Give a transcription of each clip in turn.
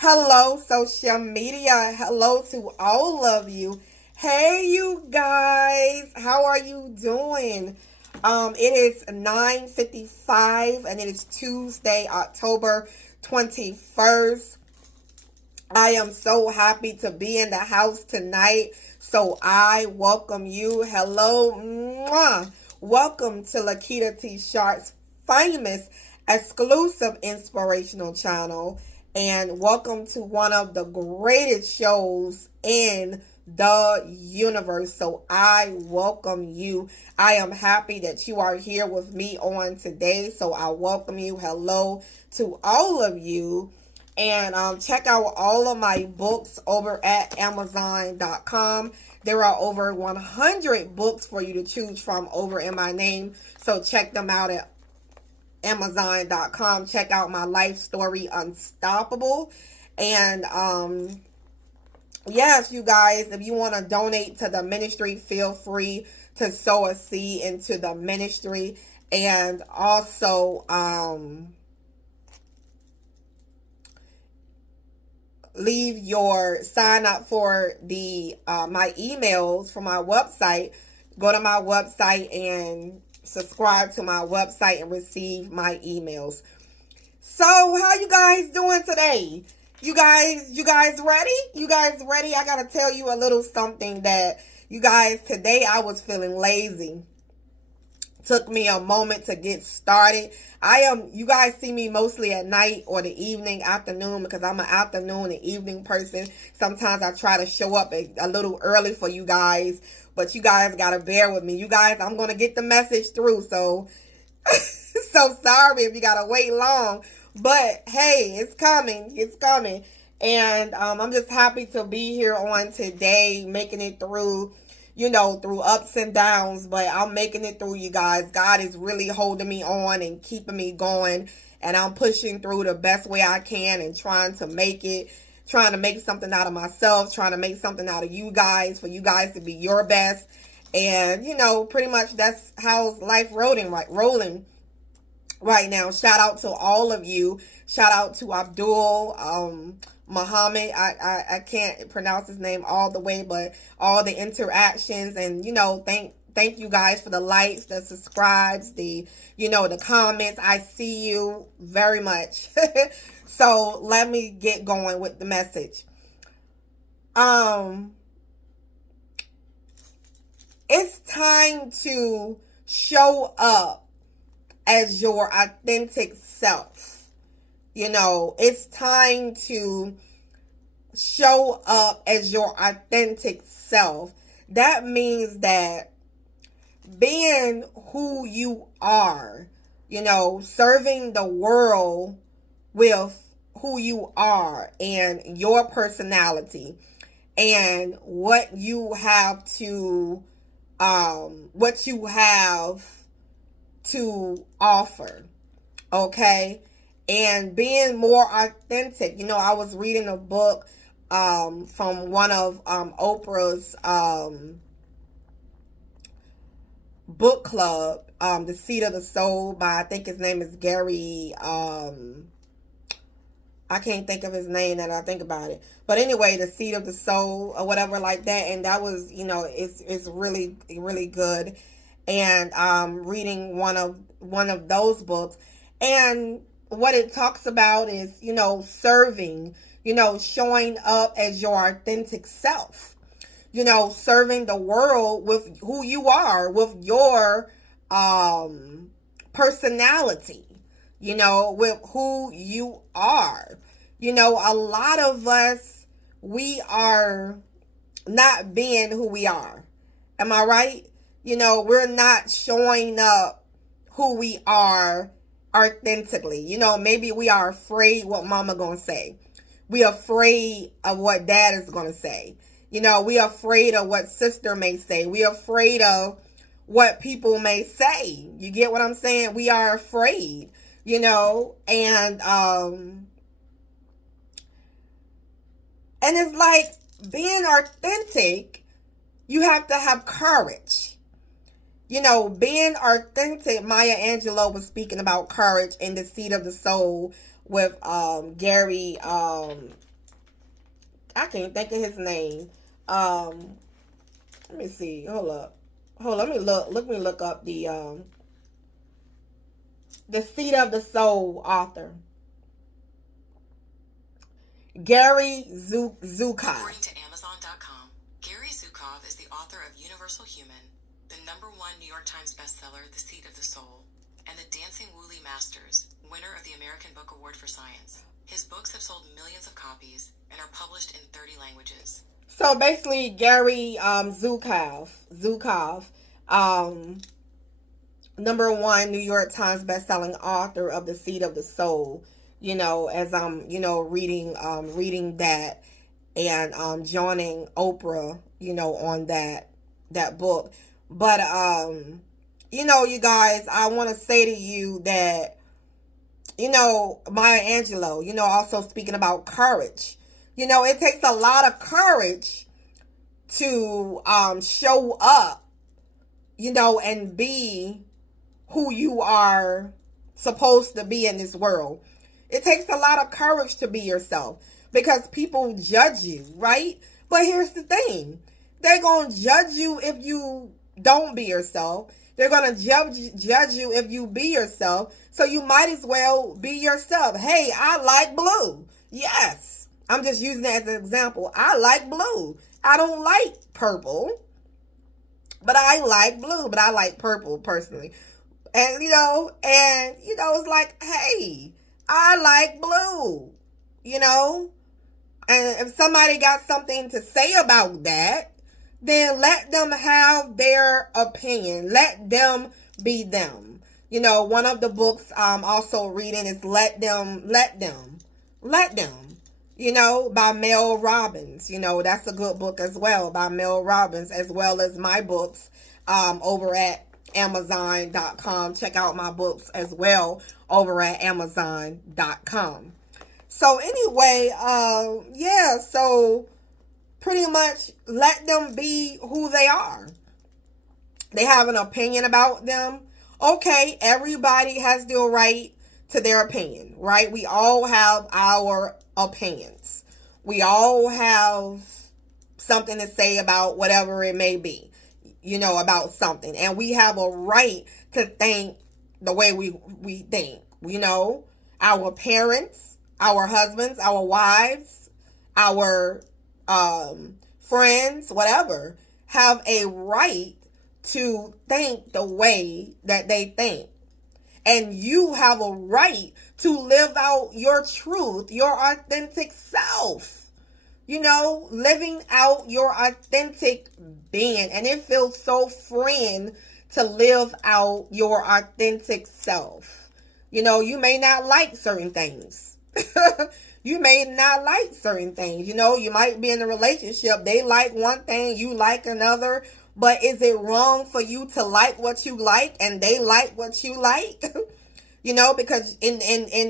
Hello, social media. Hello to all of you. Hey, you guys. How are you doing? It is 9:55 and it is Tuesday, October 21st. I am so happy to be in the house tonight. So I welcome you. Hello. Mwah. Welcome to Lakitatsharpe's famous exclusive inspirational channel. And welcome to one of the greatest shows in the universe. So I welcome you. I am happy that you are here with me on today. So I welcome you. Hello to all of you. And check out all of my books over at Amazon.com. There are over 100 books for you to choose from over in my name. So check them out at Amazon.com. Check out my life story, Unstoppable. And yes, you guys, if you want to donate to the ministry, feel free to sow a seed into the ministry. And also leave your sign up for the my emails for my website. Go to my website and subscribe to my website and receive my emails. So how you guys doing today? You guys ready? You guys ready? I gotta tell you a little something that you guys, today I was feeling lazy. Took me a moment to get started. You guys see me mostly at night or the evening, afternoon, because I'm an afternoon and evening person. Sometimes I try to show up a little early for you guys, but you guys got to bear with me. You guys, I'm going to get the message through, so so sorry if you got to wait long, but hey, it's coming. It's coming. And I'm just happy to be here on today, making it through, you know, through ups and downs, but I'm making it through, you guys. God is really holding me on and keeping me going, and I'm pushing through the best way I can and trying to make something out of myself, trying to make something out of you guys, for you guys to be your best. And, you know, pretty much that's how life rolling right now. Shout out to all of you. Shout out to Abdul, Muhammad, I can't pronounce his name all the way, but all the interactions, and, you know, thank you guys for the likes, the subscribes, the, you know, the comments. I see you very much. So let me get going with the message. It's time to show up as your authentic self. You know, it's time to show up as your authentic self. That means that being who you are, you know, serving the world with who you are and your personality and what you have to offer. Okay? And being more authentic. You know, I was reading a book from one of Oprah's book club, The Seat of the Soul, by, I think his name is Gary, I can't think of his name now that I think about it. But anyway, The Seat of the Soul or whatever like that. And that was, you know, it's really, really good. And reading one of those books. And what it talks about is, you know, serving, you know, showing up as your authentic self, you know, serving the world with who you are, with your personality, you know, with who you are. You know, a lot of us, we are not being who we are. Am I right? You know, we're not showing up who we are authentically. You know, maybe we are afraid what mama gonna say. We afraid of what dad is going to say. You know, we afraid of what sister may say. We afraid of what people may say. You get what I'm saying? We are afraid, you know, and it's like being authentic, you have to have courage. You know, being authentic, Maya Angelou was speaking about courage in The Seed of the Soul with Gary, I can't think of his name. Let me see. Hold up. Let me look up the Seed of the Soul author. Gary Zukov. According to Amazon.com, Gary Zukov is the author of Universal Human, the #1 New York Times bestseller, The Seed of the Soul, and The Dancing Woolly Masters, winner of the American Book Award for Science. His books have sold millions of copies and are published in 30 languages. So basically, Gary Zukov, #1 New York Times bestselling author of The Seed of the Soul. You know, as I'm, you know, reading that and joining Oprah, you know, on that book. But you know, you guys, I want to say to you that, you know, Maya Angelou, you know, also speaking about courage. You know, it takes a lot of courage to show up, you know, and be who you are supposed to be in this world. It takes a lot of courage to be yourself because people judge you, right? But here's the thing. They're going to judge you if you don't be yourself. They're going to judge you if you be yourself. So you might as well be yourself. Hey, I like blue. Yes. I'm just using that as an example. I like blue. I don't like purple, but I like blue, but I like purple personally. And, you know, it's like, hey, I like blue, you know, and if somebody got something to say about that, then let them have their opinion. Let them be them. You know, one of the books I'm also reading is Let Them, you know, by Mel Robbins. You know, that's a good book as well by Mel Robbins, as well as my books over at Amazon.com. Check out my books as well over at Amazon.com. So anyway, yeah, so pretty much let them be who they are. They have an opinion about them. Okay, everybody has the right to their opinion, right? We all have our opinions. We all have something to say about whatever it may be, you know, about something. And we have a right to think the way we think, you know. Our parents, our husbands, our wives, our friends, whatever, have a right to think the way that they think. And you have a right to live out your truth, your authentic self. You know, living out your authentic being. And it feels so freeing to live out your authentic self. You know, you may not like certain things. You may not like certain things. You know, you might be in a relationship. They like one thing, you like another. But is it wrong for you to like what you like and they like what you like? You know, because in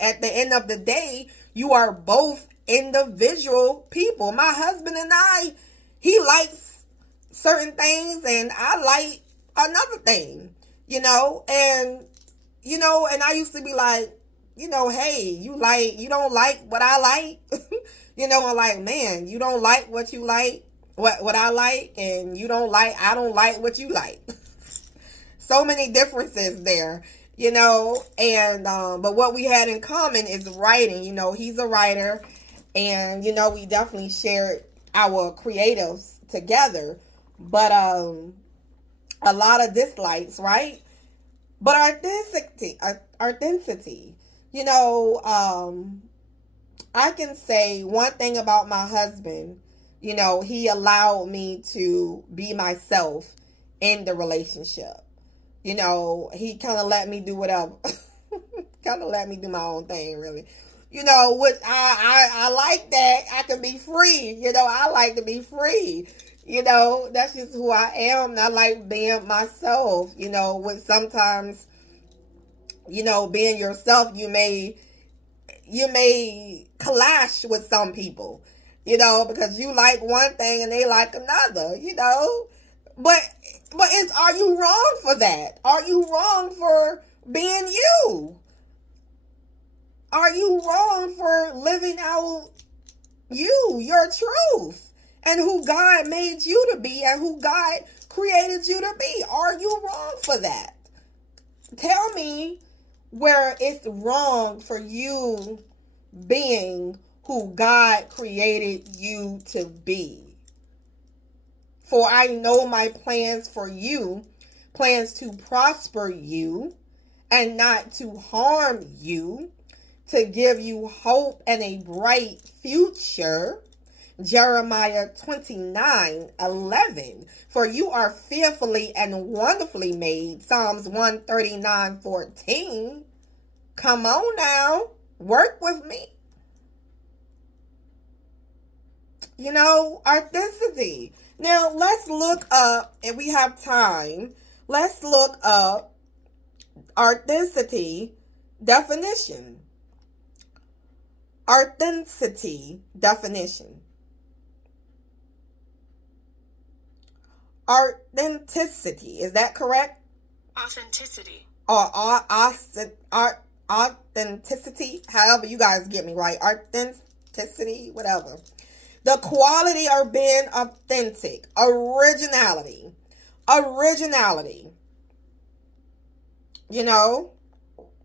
at the end of the day, you are both individual people. My husband and I, he likes certain things and I like another thing, you know, and I used to be like, you know, hey, you don't like what I like. You know, I'm like, man, you don't like what you like, what I like, and I don't like what you like. So many differences there, you know, and but what we had in common is writing. You know, he's a writer, and you know, we definitely shared our creatives together, but a lot of dislikes, right? But authenticity, you know, I can say one thing about my husband. You know, he allowed me to be myself in the relationship. You know, he kind of let me do whatever. Kind of let me do my own thing, really. which I like that. I can be free. I like to be free. That's just who I am. And I like being myself, with sometimes, being yourself, you may clash with some people, because you like one thing and they like another, but are you wrong for that? Are you wrong for being you? Are you wrong for living out your truth, and who God made you to be and who God created you to be? Are you wrong for that? Tell me where it's wrong for you being who God created you to be. For I know my plans for you, plans to prosper you and not to harm you, to give you hope and a bright future. Jeremiah 29:11. For you are fearfully and wonderfully made. Psalms 139:14. Come on now. Work with me. Authenticity. Now, let's look up, and we have time. Let's look up authenticity definition. Authenticity definition. Authenticity. Is that correct? Authenticity. Or authenticity. However you guys get me right. Authenticity. Whatever. The quality of being authentic. Originality.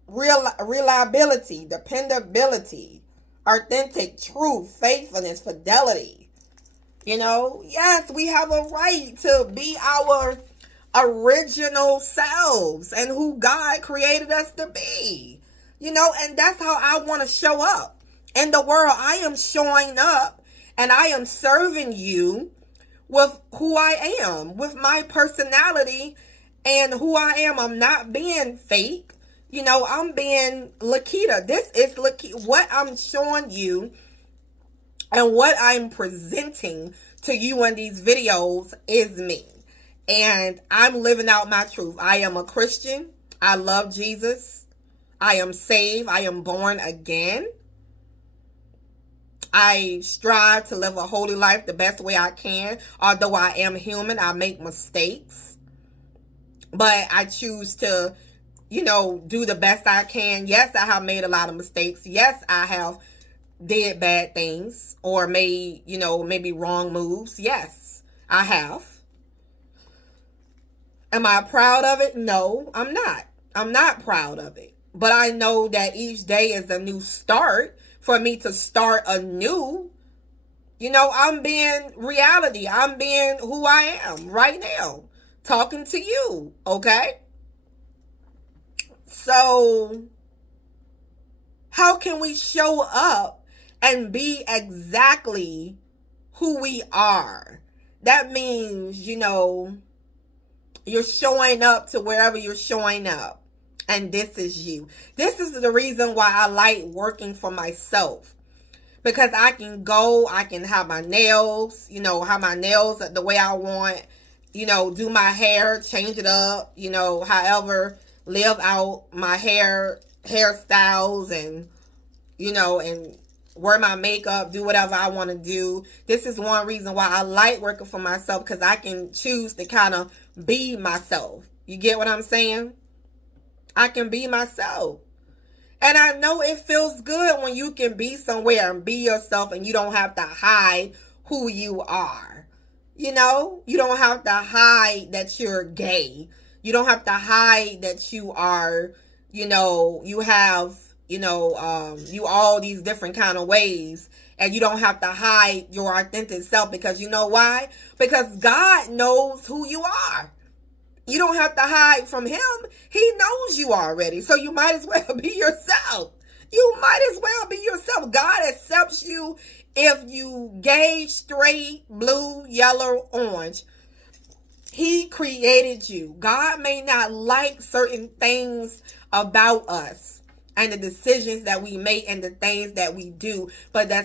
Reliability. Dependability. Authentic. Truth. Faithfulness. Fidelity. Yes, we have a right to be our original selves and who God created us to be. And that's how I want to show up in the world. I am showing up and I am serving you with who I am, with my personality and who I am. I'm not being fake. I'm being Lakita. This is Lakita. What I'm showing you and what I'm presenting to you in these videos is me. And I'm living out my truth. I am a Christian. I love Jesus. I am saved. I am born again. I strive to live a holy life the best way I can. Although I am human, I make mistakes. But I choose to, do the best I can. Yes, I have made a lot of mistakes. Yes, I have did bad things or made, maybe wrong moves. Yes, I have. Am I proud of it? No, I'm not. I'm not proud of it. But I know that each day is a new start for me to start anew. I'm being reality. I'm being who I am right now, talking to you, okay? So, how can we show up and be exactly who we are? That means, you're showing up to wherever you're showing up. And this is you. This is the reason why I like working for myself. Because I can go, I can have my nails, have my nails the way I want, do my hair, change it up, however, live out my hairstyles and, and wear my makeup, do whatever I want to do. This is one reason why I like working for myself, because I can choose to kind of be myself. You get what I'm saying? I can be myself. And I know it feels good when you can be somewhere and be yourself and you don't have to hide who you are. You don't have to hide that you're gay. You don't have to hide that you are, you have, you all these different kind of ways. And you don't have to hide your authentic self, because you know why? Because God knows who you are. You don't have to hide from him. He knows you already. So you might as well be yourself. You might as well be yourself. God accepts you if you gay, straight, blue, yellow, orange. He created you. God may not like certain things about us. and the decisions that we make and the things that we do. But that's